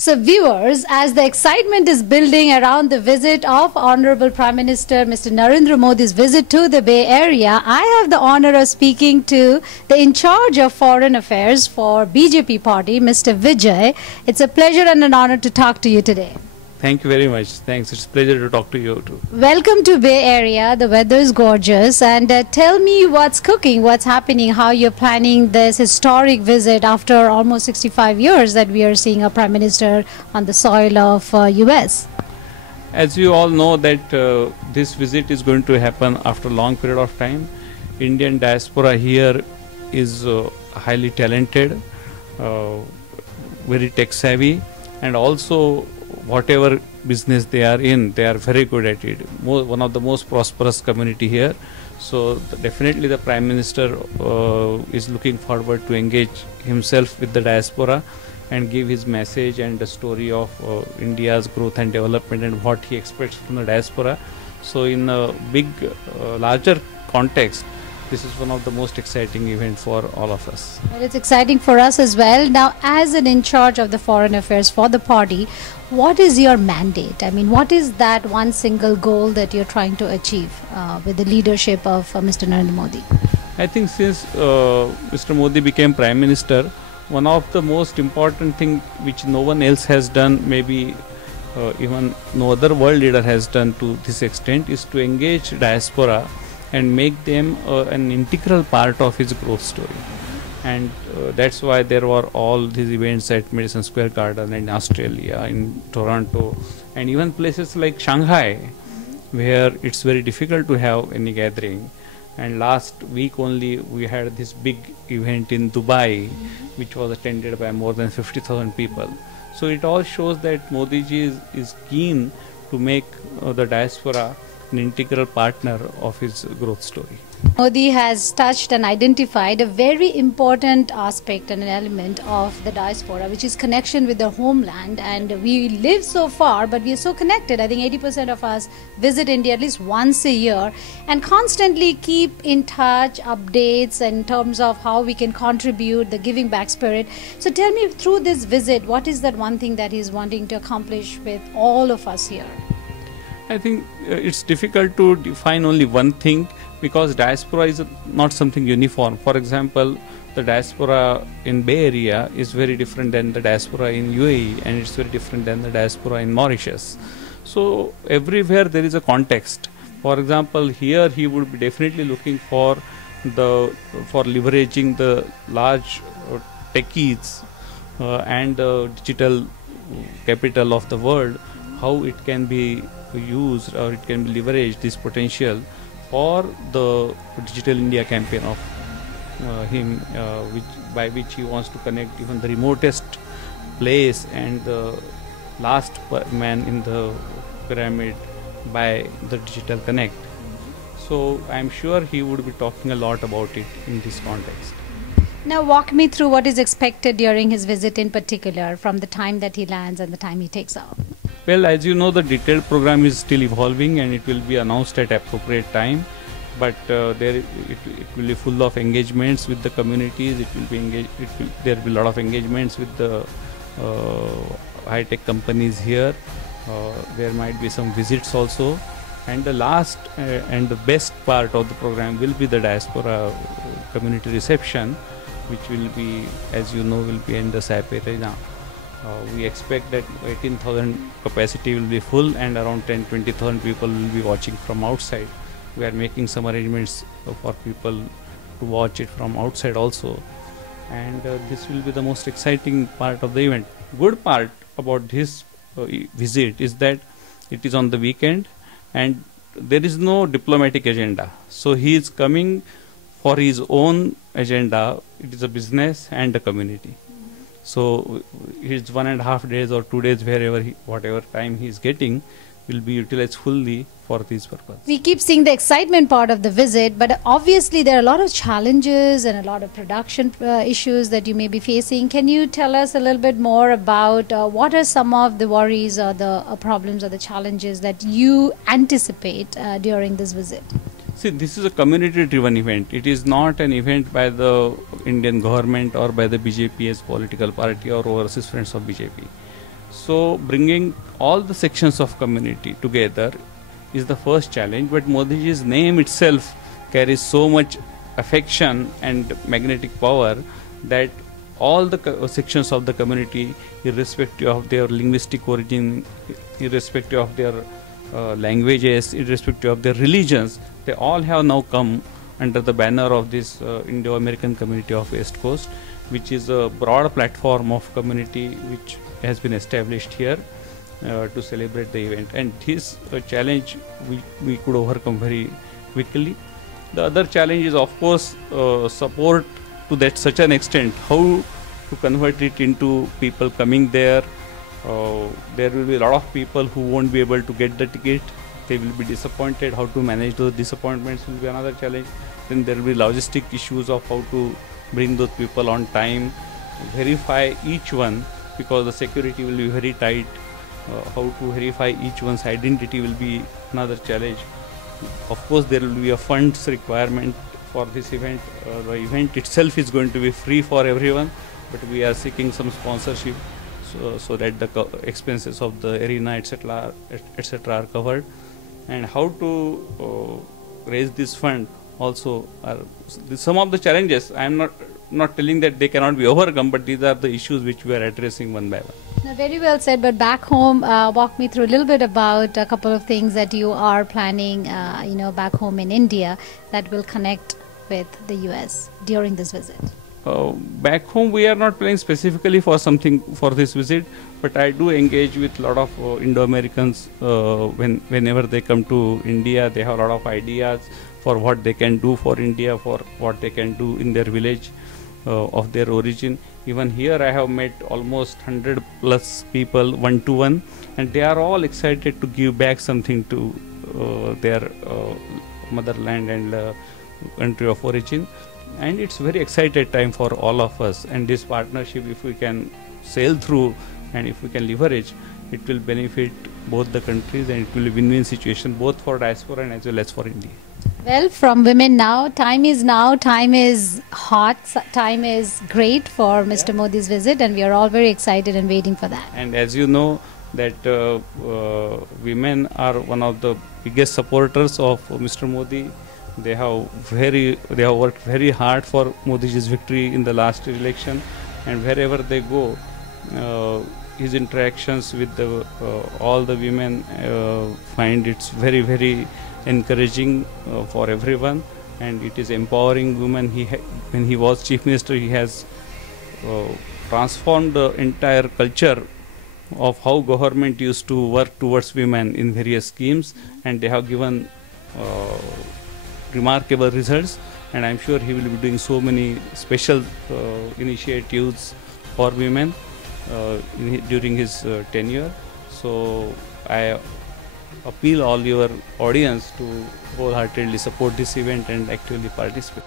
So viewers, as the excitement is building around the visit of Honorable Prime Minister Mr. Narendra Modi's visit to the Bay Area, I have the honor of speaking to the in charge of foreign affairs for BJP party, Mr. Vijay. It's a pleasure and an honor to talk to you today. Thank you very much. Thanks. It's a pleasure to talk to you too. Welcome to Bay Area. The weather is gorgeous. And tell me what's cooking, what's happening, how you're planning this historic visit after almost 65 years that we are seeing a Prime Minister on the soil of US. As you all know that this visit is going to happen after a long period of time. Indian diaspora here is highly talented, very tech savvy, and also whatever business they are in, they are very good at it. One of the most prosperous community here. So definitely the Prime Minister is looking forward to engage himself with the diaspora and give his message and the story of India's growth and development and what he expects from the diaspora. So in a big, larger context, this is one of the most exciting events for all of us. Well, it's exciting for us as well. Now, as an in charge of the foreign affairs for the party, what is your mandate? I mean, what is that one single goal that you're trying to achieve with the leadership of Mr. Narendra Modi? I think since Mr. Modi became Prime Minister, one of the most important thing which no one else has done, maybe even no other world leader has done to this extent, is to engage diaspora and make them an integral part of his growth story. And that's why there were all these events at Madison Square Garden in Australia, in Toronto, and even places like Shanghai, where it's very difficult to have any gathering. And last week only we had this big event in Dubai, which was attended by more than 50,000 people. So it all shows that Modi ji is keen to make the diaspora an integral partner of his growth story. Modi has touched and identified a very important aspect and an element of the diaspora, which is connection with the homeland. And we live so far, but we are so connected. I think 80% of us visit India at least once a year and constantly keep in touch, updates in terms of how we can contribute, the giving back spirit. So tell me, through this visit, what is that one thing that he's wanting to accomplish with all of us here? I think it's difficult to define only one thing, because diaspora is not something uniform. For example, the diaspora in Bay Area is very different than the diaspora in UAE, and it's very different than the diaspora in Mauritius. So everywhere there is a context. For example, here he would be definitely looking for leveraging the large techies and the digital capital of the world, how it can be used or it can be leveraged, this potential, for the Digital India campaign of him, by which he wants to connect even the remotest place and the last man in the pyramid by the digital connect. So I'm sure he would be talking a lot about it in this context. Now walk me through what is expected during his visit in particular, from the time that he lands and the time he takes off. Well, as you know, the detailed program is still evolving and it will be announced at appropriate time. But it will be full of engagements with the communities. There will be a lot of engagements with the high-tech companies here. There might be some visits also. And the last and the best part of the program will be the diaspora community reception, which will be, as you know, will be in the SAP Arena. We expect that 18,000 capacity will be full and around 10-20,000 people will be watching from outside. We are making some arrangements for people to watch it from outside also. And this will be the most exciting part of the event. Good part about this visit is that it is on the weekend and there is no diplomatic agenda. So he is coming for his own agenda. It is a business and a community. So his 1.5 days or 2 days, whatever time he is getting, will be utilized fully for this purpose. We keep seeing the excitement part of the visit, but obviously there are a lot of challenges and a lot of production issues that you may be facing. Can you tell us a little bit more about what are some of the worries or the problems or the challenges that you anticipate during this visit? See, this is a community-driven event. It is not an event by the Indian government or by the BJP as political party or overseas friends of BJP. So bringing all the sections of community together is the first challenge, but Modiji's name itself carries so much affection and magnetic power that all the sections of the community, irrespective of their linguistic origin, irrespective of their languages, irrespective of their religions, they all have now come under the banner of this Indo-American community of West Coast, which is a broad platform of community which has been established here to celebrate the event. And this challenge we could overcome very quickly. The other challenge is, of course, support to that such an extent, how to convert it into people coming there. There will be a lot of people who won't be able to get the ticket. They will be disappointed. How to manage those disappointments will be another challenge. Then there will be logistic issues of how to bring those people on time, verify each one, because the security will be very tight. How to verify each one's identity will be another challenge. Of course, there will be a funds requirement for this event. The event itself is going to be free for everyone, but we are seeking some sponsorship so that the expenses of the arena, etc., are covered. And how to raise this fund also are some of the challenges. I am not telling that they cannot be overcome, but these are the issues which we are addressing one by one. Now, very well said, but back home, walk me through a little bit about a couple of things that you are planning, back home in India that will connect with the US during this visit. Back home, we are not planning specifically for something for this visit, but I do engage with a lot of Indo-Americans. Whenever they come to India, they have a lot of ideas for what they can do for India, for what they can do in their village of their origin. Even here I have met almost 100 plus people one-to-one, and they are all excited to give back something to their motherland and country of origin. And it's very excited time for all of us, and this partnership, if we can sail through and if we can leverage, it will benefit both the countries, and it will be a win-win situation both for diaspora and as well as for India. Well, from Women Now, time is now, time is hot, time is great for Mr. Modi's visit, and we are all very excited and waiting for that. And as you know that women are one of the biggest supporters of Mr. Modi. They have worked very hard for Modi's victory in the last election, and wherever they go, his interactions with all the women find it's very, very encouraging for everyone, and it is empowering women. When he was chief minister, he has transformed the entire culture of how government used to work towards women in various schemes, and they have given remarkable results, and I'm sure he will be doing so many special initiatives for women during his tenure. So I appeal all your audience to wholeheartedly support this event and actively participate.